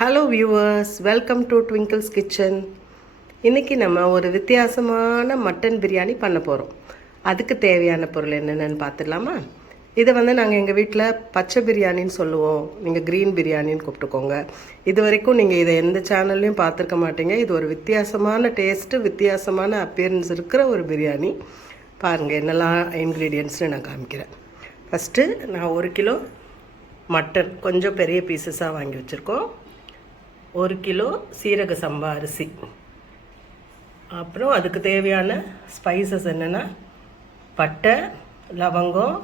Hello viewers, welcome to twinkles kitchen. இன்றைக்கி நம்ம ஒரு வித்தியாசமான மட்டன் பிரியாணி பண்ண போகிறோம். அதுக்கு தேவையான பொருள் என்னென்னு பார்த்துடலாமா? இதை நாங்கள் எங்கள் வீட்டில் பச்சை பிரியாணின்னு சொல்லுவோம். நீங்கள் க்ரீன் பிரியாணின்னு கூப்பிட்டுக்கோங்க. இது வரைக்கும் நீங்கள் இதை எந்த சேனல்லையும் பார்த்துருக்க மாட்டீங்க. இது ஒரு வித்தியாசமான டேஸ்ட்டு, வித்தியாசமான அப்பியரன்ஸ் இருக்கிற ஒரு பிரியாணி. பாருங்கள் என்னெல்லாம் இன்க்ரீடியன்ட்ஸ்னு நான் காமிக்கிறேன். ஃபஸ்ட்டு நான் 1 கிலோ மட்டன் கொஞ்சம் பெரிய பீசஸாக வாங்கி வச்சுருக்கோம். 1 கிலோ சீரக சம்பா அரிசி. அப்புறம் அதுக்கு தேவையான ஸ்பைசஸ் என்னென்னா பட்டை, லவங்கம்,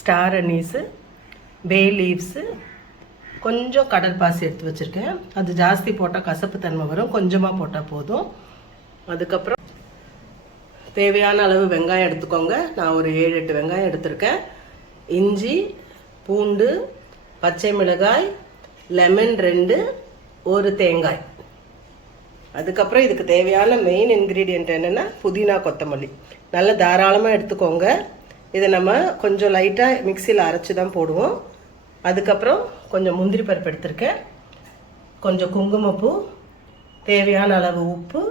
ஸ்டார் அனீஸு, பே லீவ்ஸு, கொஞ்சம் கடற்பாசி எடுத்து வச்சுருக்கேன். அது ஜாஸ்தி போட்டால் கசப்பு தன்மை வரும், கொஞ்சமாக போட்டால் போதும். அதுக்கப்புறம் தேவையான அளவு வெங்காயம் எடுத்துக்கோங்க. நான் ஒரு 7-8 வெங்காயம் எடுத்திருக்கேன். இஞ்சி, பூண்டு, பச்சை மிளகாய், லெமன் 2, ஒரு தேங்காய். அதுக்கப்புறம் இதுக்கு தேவையான மெயின் இன்க்ரீடியண்ட் என்னென்னா புதினா, கொத்தமல்லி. நல்லா தாராளமாக எடுத்துக்கோங்க. இதை நம்ம கொஞ்சம் லைட்டாக மிக்சியில் அரைச்சி தான் போடுவோம். அதுக்கப்புறம் கொஞ்சம் முந்திரி பருப்பு எடுத்திருக்கேன், கொஞ்சம் குங்குமப்பூ, தேவையான அளவு உப்பு,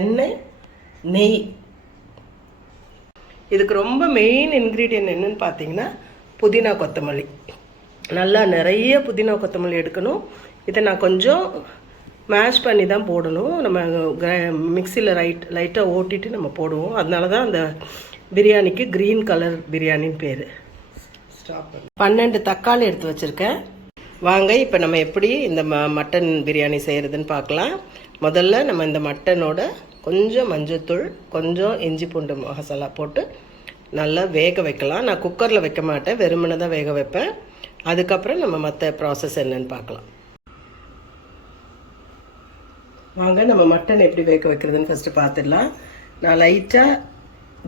எண்ணெய், நெய். இதுக்கு ரொம்ப மெயின் இன்க்ரீடியன்ட் என்னென்னு பார்த்தீங்கன்னா புதினா, கொத்தமல்லி. நல்லா நிறைய புதினா, கொத்தமல்லி எடுக்கணும். இதை நான் கொஞ்சம் மேஷ் பண்ணி தான் போடணும். நம்ம மிக்சியில் லைட்டாக ஓட்டிட்டு நம்ம போடுவோம். அதனால தான் அந்த பிரியாணிக்கு க்ரீன் கலர் பிரியாணின்னு பேர். 12 தக்காளி எடுத்து வச்சுருக்கேன். வாங்க இப்போ நம்ம எப்படி இந்த மட்டன் பிரியாணி செய்கிறதுன்னு பார்க்கலாம். முதல்ல நம்ம இந்த மட்டனோட கொஞ்சம் மஞ்சள்தூள், கொஞ்சம் இஞ்சி பூண்டு மசாலா போட்டு நல்லா வேக வைக்கலாம். நான் குக்கரில் வைக்க மாட்டேன், வெறுமனை தான் வேக வைப்பேன். அதுக்கப்புறம் நம்ம மற்ற ப்ராசஸ் என்னன்னு பார்க்கலாம். வாங்க நம்ம மட்டன் எப்படி வேக வைக்கிறதுன்னு ஃபஸ்ட்டு பார்த்துடலாம். நான் லைட்டாக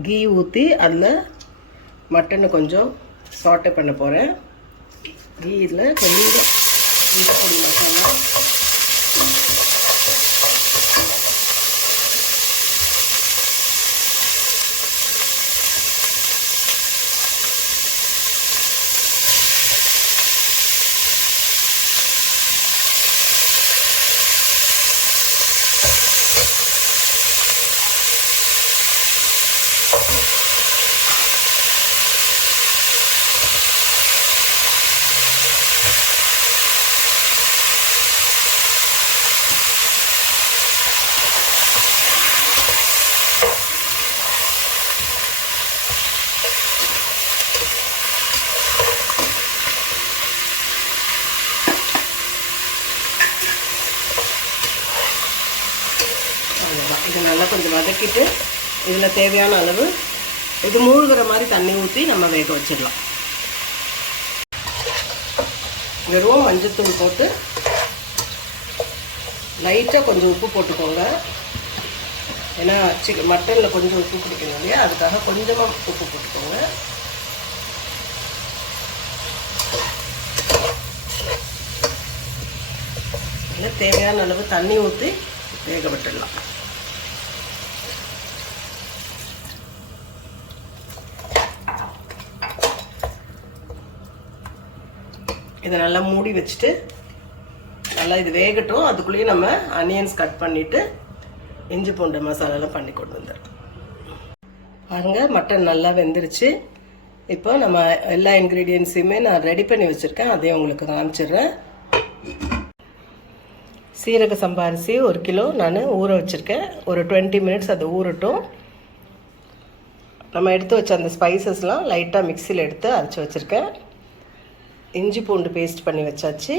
கீ ஊற்றி அதில் மட்டனை கொஞ்சம் சாட்டை பண்ண போகிறேன். கீயில் கொஞ்சம் மசாலா, இதை நல்லா கொஞ்சம் வதக்கிட்டு இதில் தேவையான அளவு இது மூழ்கிற மாதிரி தண்ணி ஊற்றி நம்ம வேக வச்சிடலாம். வெறும் மஞ்சத்தூள் போட்டு லைட்டாக கொஞ்சம் உப்பு போட்டுக்கோங்க. ஏன்னா மட்டனில் கொஞ்சம் உப்பு பிடிக்கணும் இல்லையா, அதுக்காக கொஞ்சமாக உப்பு போட்டுக்கோங்க. இதில் தேவையான அளவு தண்ணி ஊற்றி வேக விட்டுடலாம். இதை நல்லா மூடி வச்சுட்டு நல்லா இது வேகட்டும். அதுக்குள்ளேயே நம்ம அனியன்ஸ் கட் பண்ணிவிட்டு இஞ்சி பூண்டு மசாலாலாம் பண்ணி கொண்டு வந்துடுறோம். பாருங்க மட்டன் நல்லா வெந்துருச்சு. இப்போ நம்ம எல்லா இன்க்ரீடியன்ஸையுமே நான் ரெடி பண்ணி வச்சுருக்கேன், அதையும் உங்களுக்கு காமிச்சிடுறேன். சீரக சம்பா அரிசி 1 கிலோ நான் ஊற வச்சுருக்கேன். ஒரு 20 மினிட்ஸ் அது ஊறட்டும். நம்ம எடுத்து வச்ச அந்த ஸ்பைசஸ்லாம் லைட்டாக மிக்சியில் எடுத்து அரைச்சி வச்சுருக்கேன். இஞ்சி பூண்டு பேஸ்ட் பண்ணி வச்சாச்சு.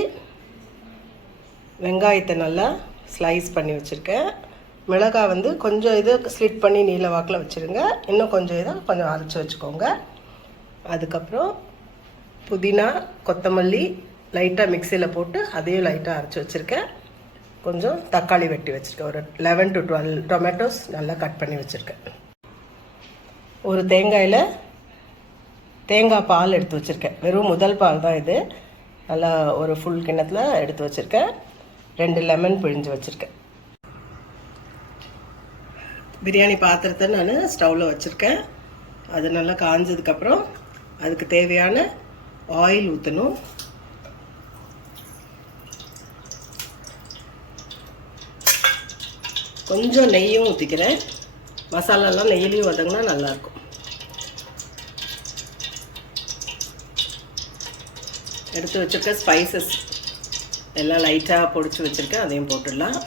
வெங்காயத்தை நல்லா ஸ்லைஸ் பண்ணி வச்சுருக்கேன். மிளகாய் கொஞ்சம் இது ஸ்லிட் பண்ணி நீல வாக்கில் வச்சுருங்க. இன்னும் கொஞ்சம் இதை கொஞ்சம் அரைச்சி வச்சுக்கோங்க. அதுக்கப்புறம் புதினா, கொத்தமல்லி லைட்டாக மிக்சியில் போட்டு அதையும் லைட்டாக அரைச்சி வச்சுருக்கேன். கொஞ்சம் தக்காளி வெட்டி வச்சுருக்கேன். ஒரு 11 to 12 டொமேட்டோஸ் நல்லா கட் பண்ணி வச்சுருக்கேன். ஒரு தேங்காயில் தேங்காய் பால் எடுத்து வச்சுருக்கேன். வெறும் முதல் பால் தான் இது. நல்லா ஒரு ஃபுல் கிண்ணத்தில் எடுத்து வச்சுருக்கேன். 2 லெமன் பிழிஞ்சு வச்சுருக்கேன். பிரியாணி பாத்திரத்தை நான் ஸ்டவ்வில் வச்சுருக்கேன். அது நல்லா காஞ்சதுக்கப்புறம் அதுக்கு தேவையான ஆயில் ஊற்றணும். கொஞ்சம் நெய்யும் ஊற்றிக்கிறேன். மசாலாலாம் நெய்யிலையும் வதங்கினா நல்லாயிருக்கும். எடுத்து வச்சுருக்க ஸ்பைசஸ் எல்லாம் லைட்டாக பொடிச்சு வச்சுருக்கேன், அதையும் போட்டுடலாம்.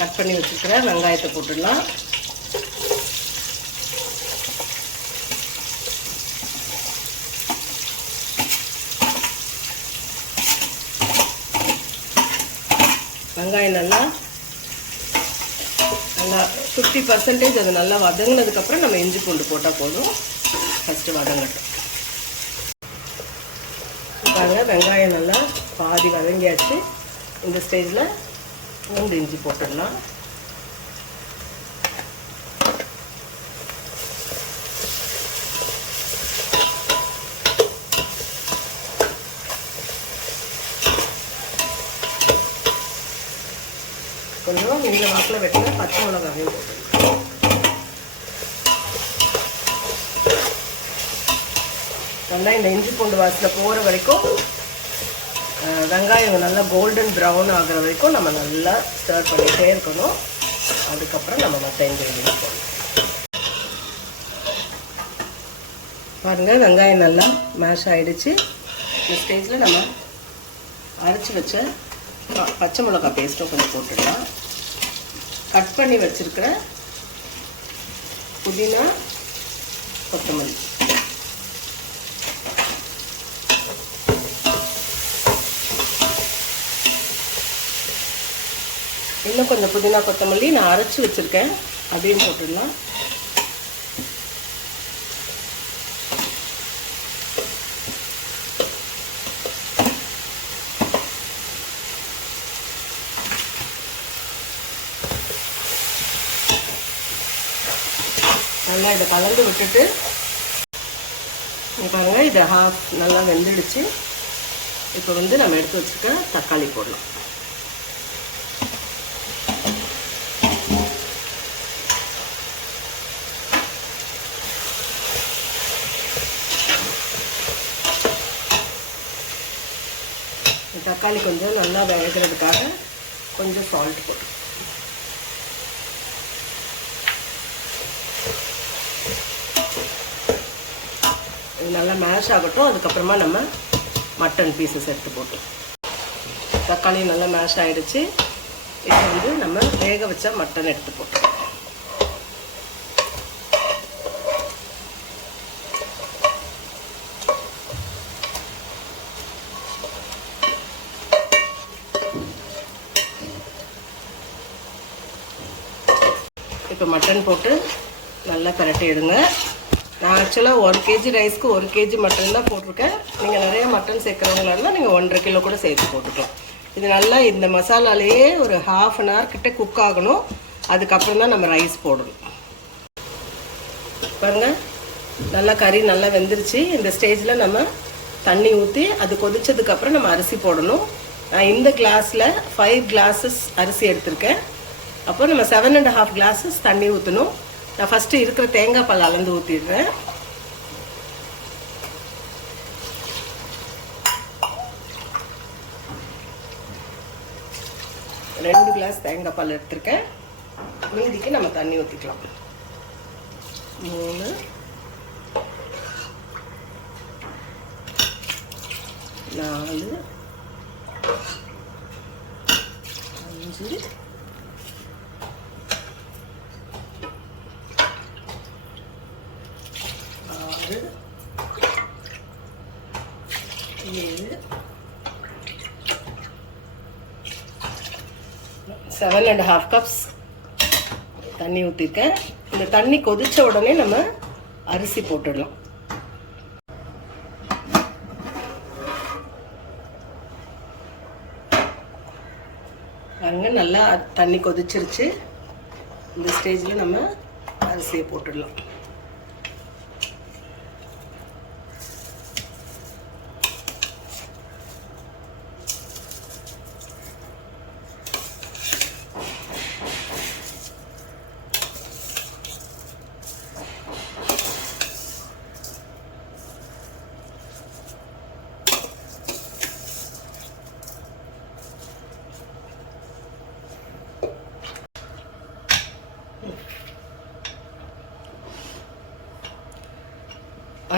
கட் பண்ணி வச்சுருக்கிற வெங்காயத்தை போட்டுடலாம். வெங்காயம் நல்லா 50% அது நல்லா வதங்கினதுக்கப்புறம் நம்ம இஞ்சி பூண்டு போட்டால் போதும். ஃபஸ்ட்டு வதங்கட்டும். பாருங்க, வெங்காயம் நல்லா பாதி வதங்கியாச்சு. இந்த ஸ்டேஜில் பூண்டு இஞ்சி போட்டுடலாம். கொஞ்சம் நீல வாக்கில் வெட்டின பச்சை மிளகாயும் போட்டுருக்கோம். நல்லா இந்த இஞ்சி பூண்டு வாசனை போகிற வரைக்கும், வெங்காயம் நல்லா கோல்டன் ப்ரௌன் ஆகிற வரைக்கும் நம்ம நல்லா ஸ்டர் பண்ணிகிட்டே இருக்கணும். அதுக்கப்புறம் நம்ம மற்ற இன்க்ரீடியன்ஸ் போடணும். பாருங்கள், வெங்காயம் நல்லா மேஷ் ஆகிடுச்சு. இந்த ஸ்டேஜில் நம்ம அரைச்சி வச்ச பச்சை மிளகாய் பேஸ்ட்டும் கொஞ்சம் போட்டுடலாம். கட் பண்ணி வச்சுருக்கிற புதினா, கொத்தமல்லி, இன்னும் கொஞ்சம் புதினா கொத்தமல்லி நான் அரைச்சி வச்சுருக்கேன், அதையும் போட்டுடலாம். நல்லா இதை கலந்து விட்டுட்டு, பாருங்கள், இதை ஹாஃப் நல்லா வெந்துடுச்சு. இப்போ நம்ம எடுத்து வச்சுக்க தக்காளி போடலாம். தக்காளி கொஞ்சம் நல்லா வேகிறதுக்காக கொஞ்சம் சால்ட் போட்டு நல்லா மேஷ் ஆகட்டும். அதுக்கப்புறமா நம்ம மட்டன் பீசஸ் எடுத்து போட்டோம். தக்காளி நல்லா மேஷ் ஆகிடுச்சு. இப்போ நம்ம வேக வச்ச மட்டன் எடுத்து போட்டோம். இப்போ மட்டன் போட்டு நல்லா பரட்டி எடுங்க. நான் ஆக்சுவலாக 1 kg ரைஸ்க்கு 1 kg மட்டன் தான் போட்டிருக்கேன். நீங்கள் நிறைய மட்டன் சேர்க்குறவங்களா இருந்தால் நீங்கள் 1.5 கிலோ கூட சேர்த்து போட்டுக்கலாம். இது நல்லா இந்த மசாலாலேயே ஒரு 1/2 an hour கிட்ட குக் ஆகணும். அதுக்கப்புறம் தான் நம்ம ரைஸ் போடணும். பாருங்கள், நல்லா கறி நல்லா வெந்துருச்சு. இந்த ஸ்டேஜில் நம்ம தண்ணி ஊற்றி அது கொதிச்சதுக்கப்புறம் நம்ம அரிசி போடணும். நான் இந்த கிளாஸில் 5 glasses அரிசி எடுத்திருக்கேன். அப்போ நம்ம 7.5 glasses தண்ணி ஊற்றணும். நான் ஃபஸ்ட்டு இருக்கிற தேங்காய் பால் அளந்து ஊற்றிடுறேன். ரெண்டு கிளாஸ் தேங்காய் பால் எடுத்திருக்கேன். மீதிக்கு நம்ம தண்ணி ஊற்றிக்கலாம். 3 4 5 7.5 cups தண்ணி ஊற்றிருக்கேன். இந்த தண்ணி கொதிச்ச உடனே நம்ம அரிசி போட்டுடலாம். பாருங்க, நல்லா தண்ணி கொதிச்சிருச்சு. இந்த ஸ்டேஜில் நம்ம அரிசியை போட்டுடலாம்.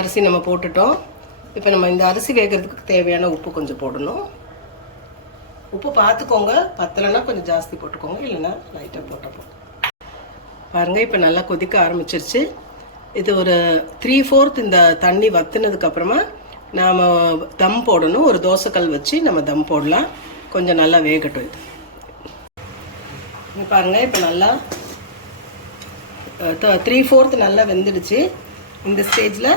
அரிசி நம்ம போட்டுட்டோம். இப்போ நம்ம இந்த அரிசி வேகிறதுக்கு தேவையான உப்பு கொஞ்சம் போடணும். உப்பு பார்த்துக்கோங்க, பத்தலைன்னா கொஞ்சம் ஜாஸ்தி போட்டுக்கோங்க, இல்லைன்னா லைட்டாக போட்டப்போ. பாருங்கள், இப்போ நல்லா கொதிக்க ஆரம்பிச்சிருச்சு. இது ஒரு 3/4 இந்த தண்ணி வற்றினதுக்கப்புறமா நாம் தம் போடணும். ஒரு தோசைக்கல் வச்சு நம்ம தம் போடலாம். கொஞ்சம் நல்லா வேகட்டும். இது பாருங்கள், இப்போ நல்லா 3/4 நல்லா வெந்துடுச்சு. இந்த ஸ்டேஜில்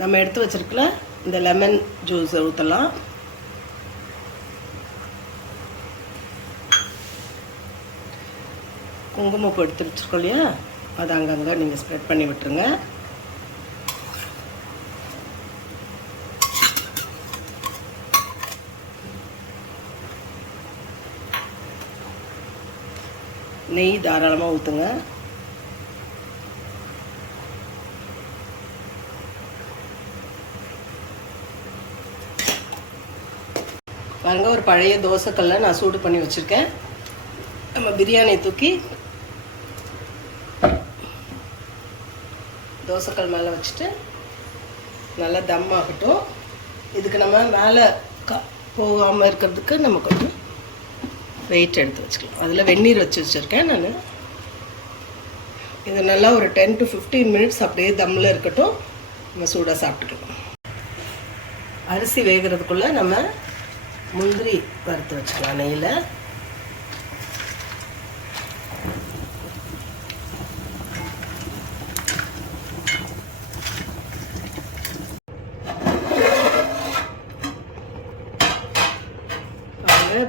நம்ம எடுத்து வச்சுருக்கல இந்த லெமன் ஜூஸ் ஊற்றலாம். குங்குமப்பூ எடுத்து வச்சுருக்கோம் இல்லையா, அது அங்கங்கே நீங்கள் ஸ்ப்ரெட் பண்ணி விட்டுருங்க. நெய் தாராளமாக ஊற்றுங்க. பாருங்கள், ஒரு பழைய தோசைக்கல்ல நான் சூடு பண்ணி வச்சுருக்கேன். நம்ம பிரியாணியை தூக்கி தோசைக்கல் மேலே வச்சுட்டு நல்லா தம் ஆகட்டும். இதுக்கு நம்ம மேலே போகாமல் இருக்கிறதுக்கு நம்ம கொஞ்சம் வெயிட் எடுத்து வச்சுக்கலாம். அதில் வெந்நீர் வச்சுருக்கேன் நான். இது நல்லா ஒரு 10 to 15 minutes அப்படியே தம்மில் இருக்கட்டும். நம்ம சூடாக சாப்பிட்டுக்கலாம். அரிசி வேகிறதுக்குள்ளே நம்ம முந்திரி வறுத்து வச்சுக்கலாம் நெய்யில்.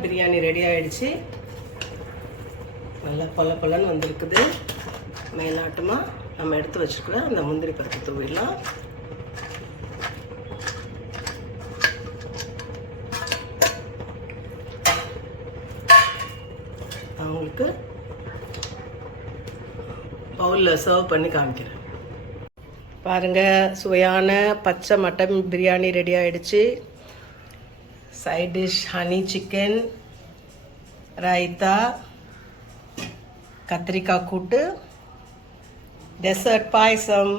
பிரியாணி ரெடி ஆகிடுச்சு. நல்லா பொல்லன்னு வந்திருக்குது. மேலாட்டமாக நம்ம எடுத்து வச்சுருக்கிற அந்த முந்திரி பருப்பு தூவிடலாம். அவங்களுக்கு பவுலில் சர்வ் பண்ணி காமிக்கிறேன். பாருங்கள், சுவையான பச்சை மட்டன் பிரியாணி ரெடி ஆகிடுச்சு. Side dish honey chicken, raita, கத்திரிக்காய் கூட்டு, டெசர்ட் பாயசம்.